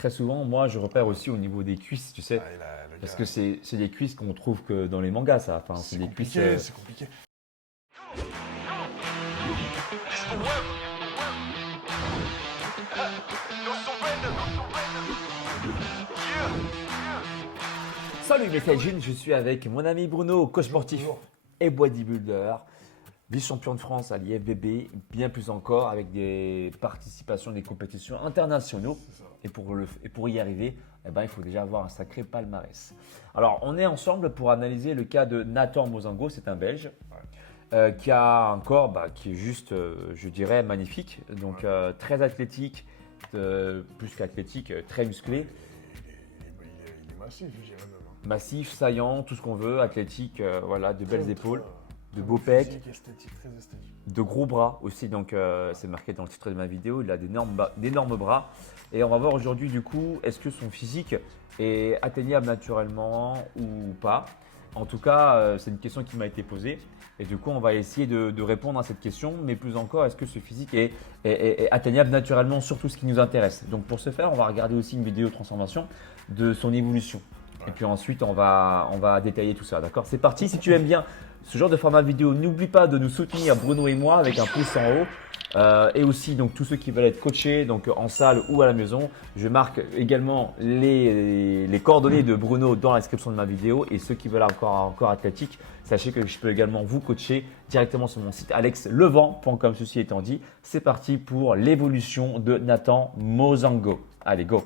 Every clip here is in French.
très souvent, moi, je repère aussi au niveau des cuisses, tu sais, Ah, le parce gars, que c'est des cuisses qu'on trouve que dans les mangas, ça. Enfin, c'est c'est des cuisses. compliqué, c'est compliqué. Salut Messagine, je suis avec mon ami Bruno, coach Toujours, sportif toujours. et bodybuilder, vice-champion de France à l'IFBB, bien plus encore avec des participations à des compétitions internationaux. C'est ça. Et pour y arriver, eh ben, il faut déjà avoir un sacré palmarès. Alors, on est ensemble pour analyser le cas de Nathan Mozengo, c'est un Belge. Qui a un corps qui est juste, je dirais, magnifique. Donc, très athlétique, plus qu'athlétique, très musclé. Il est massif, je dirais même. Hein. Massif, saillant, tout ce qu'on veut, athlétique, voilà, de belles épaules, de très beaux beau pecs, physique, esthétique, très esthétique. de gros bras aussi. Donc, c'est marqué dans le titre de ma vidéo, il a d'énormes bras. Et on va voir aujourd'hui, du coup, est-ce que son physique est atteignable naturellement ou pas. En tout cas, c'est une question qui m'a été posée. Et du coup, on va essayer de répondre à cette question. Mais plus encore, est-ce que ce physique est atteignable naturellement, surtout ce qui nous intéresse. Donc, pour ce faire, on va regarder aussi une vidéo de transformation de son évolution. Et puis ensuite, on va détailler tout ça. D'accord? C'est parti. Si tu aimes bien ce genre de format vidéo, n'oublie pas de nous soutenir, Bruno et moi, avec un pouce en haut. Et aussi, donc, tous ceux qui veulent être coachés, donc en salle ou à la maison, je marque également les coordonnées de Bruno dans la description de ma vidéo. Et ceux qui veulent encore athlétique, sachez que je peux également vous coacher directement sur mon site alexlevent.com. Ceci étant dit, c'est parti pour l'évolution de Nathan Mozengo. Allez, go!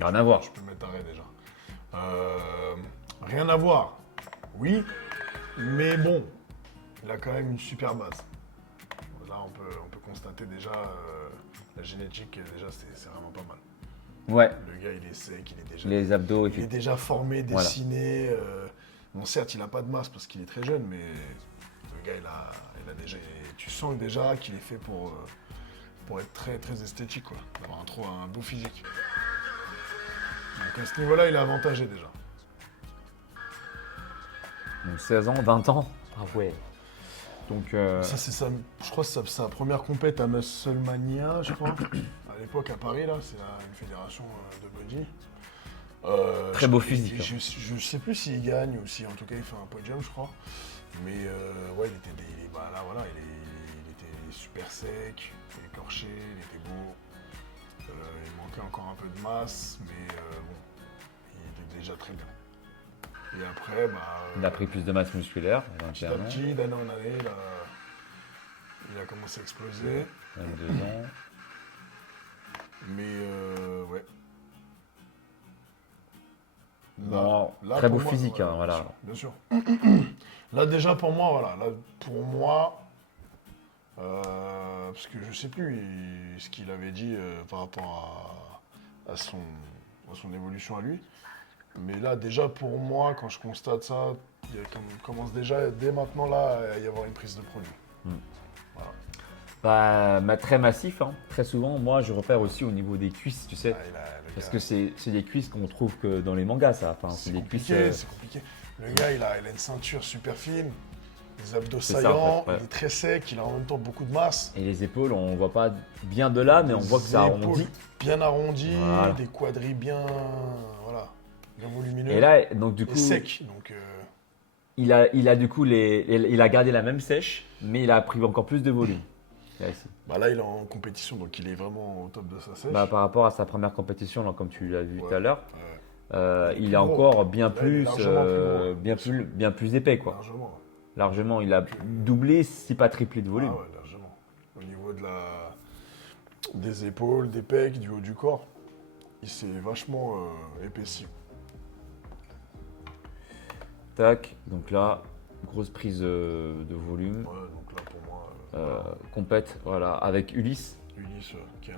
Rien à voir. Je peux mettre arrêt déjà. Rien à voir. Oui, mais bon, il a quand même une super base. Là, on peut constater déjà la génétique, déjà, c'est vraiment pas mal. Ouais, Le gars, il est sec, il est déjà, les abdos, il est déjà formé, Voilà. dessiné. Bon, certes, il n'a pas de masse parce qu'il est très jeune, mais le gars, il a déjà. Tu sens déjà qu'il est fait pour être très, très esthétique, quoi. D'avoir un beau physique. Donc à ce niveau-là, il est avantagé déjà. Donc 16 ans, 20 ans. Ah ouais. Donc, Ça, c'est ça. Je crois que c'est sa première compète à Musclemania, je crois. À l'époque, à Paris, là, c'est une fédération de body. Très beau physique. Je sais plus s'il gagne ou si, en tout cas, il fait un podium, je crois. Mais ouais, là, voilà, il était super sec, écorché, il était beau. Il manquait encore un peu de masse, mais bon, il était déjà très bien. Et après, il a pris plus de masse musculaire. petit à petit, d'année en année, il a commencé à exploser. 22 ans. Mais ouais. Bon, très beau pour moi, physique, hein, voilà. Bien sûr. Là, déjà, pour moi, voilà. Là, pour moi, parce que je sais plus ce qu'il avait dit par rapport à son évolution à lui. Mais là, déjà, pour moi, quand je constate ça, commence déjà, dès maintenant, là, à y avoir une prise de produit. Voilà. Très massif, hein. Très souvent, moi, je repère aussi au niveau des cuisses, tu sais. Le Parce gars, que c'est des cuisses qu'on trouve que dans les mangas, ça. Enfin, c'est des cuisses. c'est compliqué. Le gars, il a une ceinture super fine, des abdos C'est ça, saillants, en fait, ouais. il est très sec, il a en même temps beaucoup de masse. Et les épaules, on voit pas bien de là, mais on voit que ça Des épaules arrondit. bien arrondies, Voilà. des quadris bien, voilà, bien volumineux. Et là, donc du et coup, sec. Donc, il a du coup il a gardé la même sèche, mais il a pris encore plus de volume. Là, ici. là, il est en compétition, donc il est vraiment au top de sa sèche. Par rapport à sa première compétition, là, comme tu l'as vu tout à l'heure, il est plus encore bien Là, il est plus, largement plus gros, bien plus épais, quoi. Largement. Largement, il a doublé, si pas triplé de volume. Ah ouais, largement. Au niveau des épaules, des pecs, du haut du corps, il s'est vachement épaissi. Tac, donc là, grosse prise de volume. Ouais, donc là, pour moi, Compète, voilà, avec Ulysse. Ulysse, qui est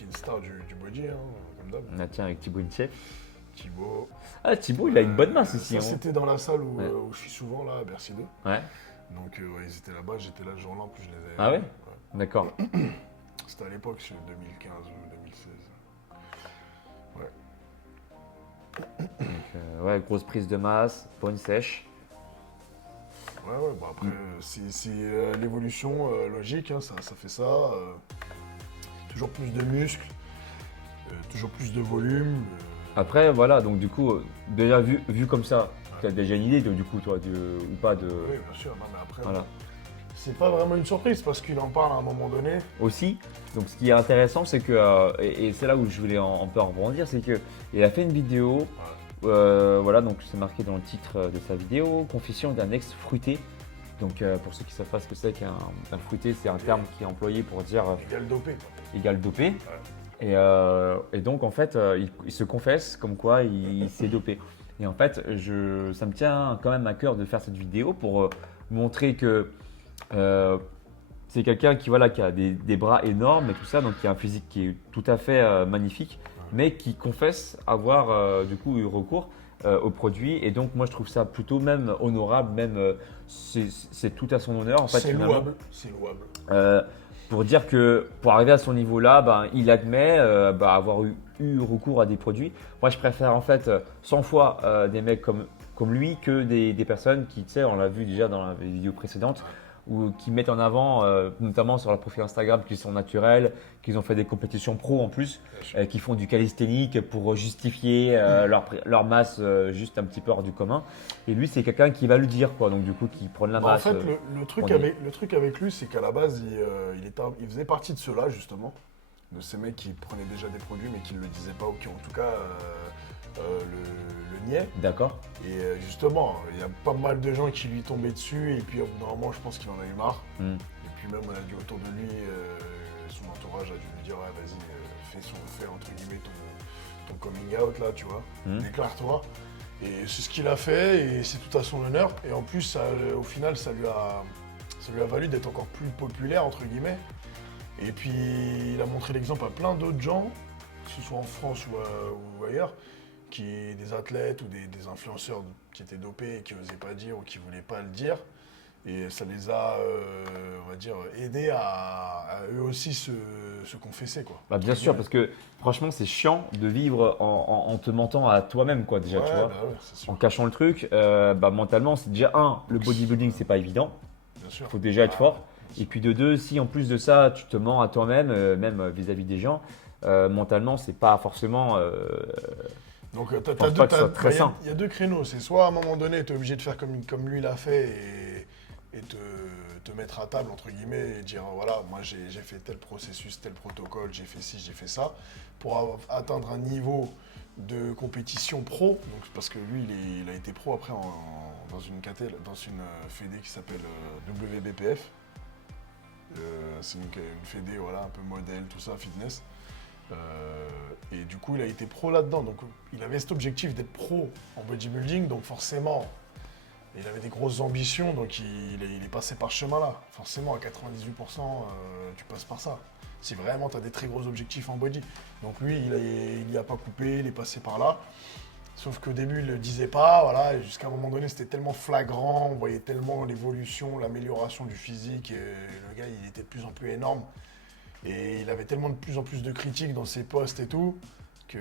une star du body, hein, comme d'hab. On a tiens avec Thibaut Inchep. Thibaut. Ah, Thibaut, il a une bonne masse ici. Ça, Hein. c'était dans la salle où, Ouais. où je suis souvent, là, à Bercy 2. Ouais, Donc, ouais, ils étaient là-bas, j'étais là le jour-là, en plus, je les avais Ah ouais vus. d'accord. C'était à l'époque, sur 2015 ou 2016. Ouais. Donc, ouais, grosse prise de masse, bonne sèche. Ouais, bon après, c'est l'évolution logique, hein, ça fait ça. Toujours plus de muscles, toujours plus de volume. Après, voilà, donc du coup, déjà vu comme ça, tu as déjà une idée, du coup, toi, ou pas de. Oui, bien sûr, non, mais après, Voilà. c'est pas vraiment une surprise parce qu'il en parle à un moment donné. Aussi, donc ce qui est intéressant, c'est que, et c'est là où je voulais un peu en rebondir, c'est qu'il a fait une vidéo, voilà, donc c'est marqué dans le titre de sa vidéo, Confession d'un ex fruité. Donc pour ceux qui ne savent pas ce que c'est qu'un fruité, c'est un terme qui est employé pour dire Égal dopé. égal dopé. Et donc en fait, il se confesse comme quoi il s'est dopé. Et en fait, ça me tient quand même à cœur de faire cette vidéo pour montrer que c'est quelqu'un qui, voilà, qui a des bras énormes et tout ça, donc qui a un physique qui est tout à fait magnifique, mais qui confesse avoir du coup eu recours aux produits. Et donc moi je trouve ça plutôt même honorable, même c'est tout à son honneur en fait. C'est finalement. louable. C'est louable. Pour dire que pour arriver à son niveau-là, ben, il admet avoir eu recours à des produits. Moi, je préfère en fait 100 fois des mecs comme lui que des personnes qui, tu sais, on l'a vu déjà dans la vidéo précédente, ou qui mettent en avant, notamment sur leur profil Instagram, qu'ils sont naturels, qu'ils ont fait des compétitions pro en plus, qui font du calisthénique pour justifier leur masse juste un petit peu hors du commun. Et lui, c'est quelqu'un qui va le dire, quoi. Donc du coup, qui prend de la Bah, en masse. fait, le truc avec lui, c'est qu'à la base, il faisait partie de ceux-là, justement. De ces mecs qui prenaient déjà des produits, mais qui ne le disaient pas, ou qui en tout cas le niaient. D'accord. Et justement, il y a pas mal de gens qui lui tombaient dessus, et puis normalement, je pense qu'il en a eu marre. Mm. Et puis même, on a dit autour de lui, son entourage a dû lui dire, ouais, vas-y, fais entre guillemets ton coming out, là, tu vois, déclare-toi. Et c'est ce qu'il a fait, et c'est tout à son honneur. Et en plus, au final, ça lui a valu d'être encore plus populaire, entre guillemets. Et puis, il a montré l'exemple à plein d'autres gens, que ce soit en France ou ailleurs, des athlètes ou des influenceurs qui étaient dopés et qui n'osaient pas dire ou qui ne voulaient pas le dire. Et ça les a, on va dire, aidés à eux aussi se confesser, quoi. Bah, bien sûr, parce que franchement, c'est chiant de vivre en te mentant à toi-même, quoi, déjà, Ouais, tu vois. bah ouais, c'est sûr. En cachant le truc, mentalement, c'est déjà le bodybuilding, c'est pas évident. Bien sûr. Il faut déjà être fort. Et puis de deux, si en plus de ça, tu te mens à toi-même, même vis-à-vis des gens, mentalement, c'est pas forcément. Donc, pense pas que ce soit très sain. il y a deux créneaux. C'est soit à un moment donné, tu es obligé de faire comme lui l'a fait et te mettre à table, entre guillemets, et dire voilà, moi j'ai fait tel processus, tel protocole, j'ai fait ci, j'ai fait ça, pour atteindre un niveau de compétition pro. Donc, parce que lui, il a été pro après dans une fédé qui s'appelle WBPF. C'est une fédé, voilà, un peu modèle, tout ça, fitness. Et du coup, il a été pro là-dedans. Donc, il avait cet objectif d'être pro en bodybuilding. Donc, forcément, il avait des grosses ambitions. Donc, il est passé par ce chemin-là. Forcément, à 98%, tu passes par ça. Si vraiment tu as des très gros objectifs en body. Donc, lui, il n'y a pas coupé, il est passé par là. Sauf qu'au début, il ne le disait pas. Voilà, jusqu'à un moment donné, c'était tellement flagrant. On voyait tellement l'évolution, l'amélioration du physique. Et le gars, il était de plus en plus énorme. Et il avait tellement de plus en plus de critiques dans ses posts et tout, qu'il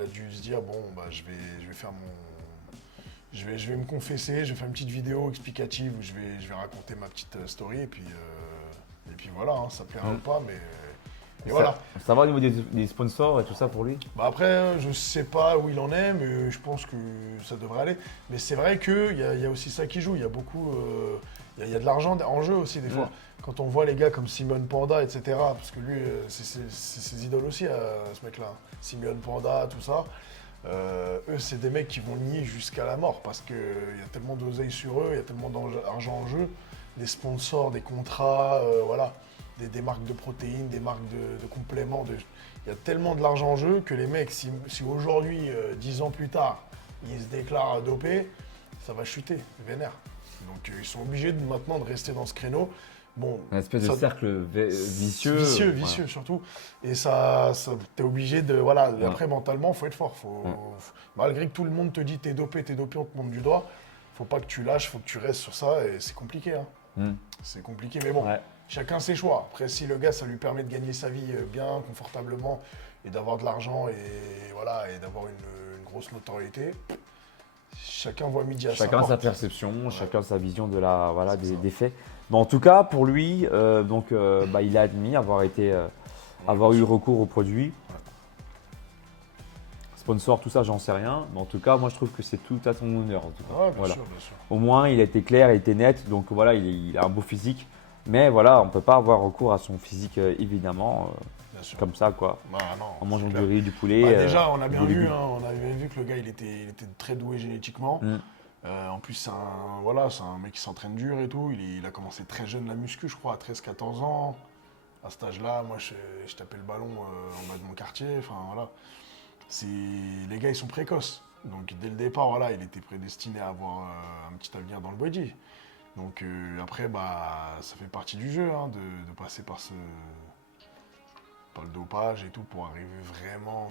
a dû se dire, bon, bah, je vais me confesser, je vais faire une petite vidéo explicative où je vais raconter ma petite story. Et puis voilà, hein, ça plaira ou pas, mais... Et voilà. Ça va au niveau des sponsors et tout ça pour lui? Bah après, je sais pas où il en est, mais je pense que ça devrait aller. Mais c'est vrai qu'il y a aussi ça qui joue. Il y a beaucoup... Il y a de l'argent en jeu aussi des fois. Quand on voit les gars comme Simeon Panda, etc., parce que lui, c'est ses idoles aussi, ce mec-là. Simeon Panda, tout ça. Eux, c'est des mecs qui vont nier jusqu'à la mort parce qu'il y a tellement d'oseille sur eux, il y a tellement d'argent en jeu, des sponsors, des contrats, voilà, des marques de protéines, des marques de compléments. Il y a tellement de l'argent en jeu que les mecs, si aujourd'hui, 10 ans plus tard, ils se déclarent dopés, ça va chuter, vénère. Donc ils sont obligés maintenant de rester dans ce créneau. Bon, une espèce de cercle vicieux. Vicieux surtout. Et ça t'es obligé de... Voilà, après mentalement, il faut être fort. Malgré que tout le monde te dit t'es dopé, on te montre du doigt, faut pas que tu lâches, faut que tu restes sur ça et c'est compliqué. Hein. C'est compliqué, mais bon, chacun ses choix. Après, si le gars, ça lui permet de gagner sa vie bien, confortablement et d'avoir de l'argent et voilà, et d'avoir une grosse notoriété, Chacun voit midi à Chacun sa sa porte. perception, chacun sa vision de la, voilà, C'est ça. des faits. Mais en tout cas, pour lui, il a admis avoir eu recours au produit. Sponsor, tout ça, j'en sais rien. Mais en tout cas, moi, je trouve que c'est tout à son honneur. En tout cas. Ouais, bien Voilà. sûr, bien sûr. Au moins, il a été clair, il était net. Donc voilà, il a un beau physique. Mais voilà, on ne peut pas avoir recours à son physique, évidemment, Bien sûr. comme ça, quoi. Bah, non, En mangeant c'est du clair. riz, du poulet. Bah, déjà, on a bien des vu, légumes. hein, on avait vu que le gars, il était très doué génétiquement. Mm. En plus, c'est un mec qui s'entraîne dur et tout. Il a commencé très jeune la muscu, je crois, à 13-14 ans. À cet âge-là, moi, je tapais le ballon en bas de mon quartier. Enfin, voilà. Les gars, ils sont précoces. Donc, dès le départ, voilà, il était prédestiné à avoir un petit avenir dans le body. Donc, après, bah, ça fait partie du jeu, hein, de passer par le dopage et tout pour arriver vraiment,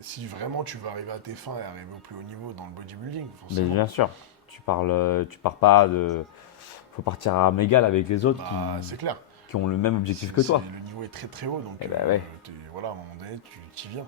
si vraiment tu veux arriver à tes fins et arriver au plus haut niveau dans le bodybuilding, Mais forcément. bien sûr, tu pars pas de. Faut partir à armes égales avec les autres Bah, c'est clair. qui ont le même objectif que toi. Le niveau est très très haut, donc Eh ben ouais. voilà, à un moment donné, tu y viens.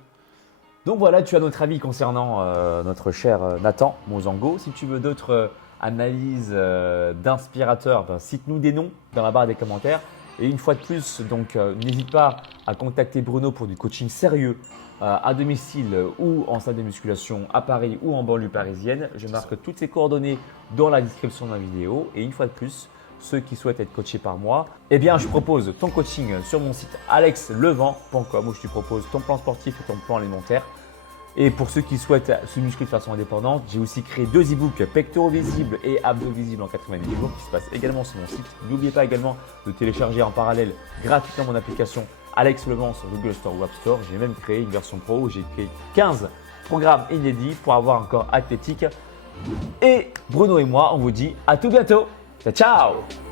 Donc voilà, tu as notre avis concernant notre cher Nathan Monzango. Si tu veux d'autres analyses d'inspirateurs, ben, cite-nous des noms dans la barre des commentaires. Et une fois de plus, donc n'hésite pas à contacter Bruno pour du coaching sérieux à domicile ou en salle de musculation à Paris ou en banlieue parisienne. Je marque toutes ces coordonnées dans la description de la vidéo. Et une fois de plus, ceux qui souhaitent être coachés par moi, eh bien, je propose ton coaching sur mon site alexlevent.com où je te propose ton plan sportif et ton plan alimentaire. Et pour ceux qui souhaitent se muscler de façon indépendante, j'ai aussi créé 2 e-books pectoraux visibles et abdos visibles en 90 jours qui se passent également sur mon site. N'oubliez pas également de télécharger en parallèle gratuitement mon application Alex Levent sur Google Store ou App Store. J'ai même créé une version pro où j'ai créé 15 programmes inédits pour avoir un corps athlétique. Et Bruno et moi, on vous dit à tout bientôt. Ciao, ciao!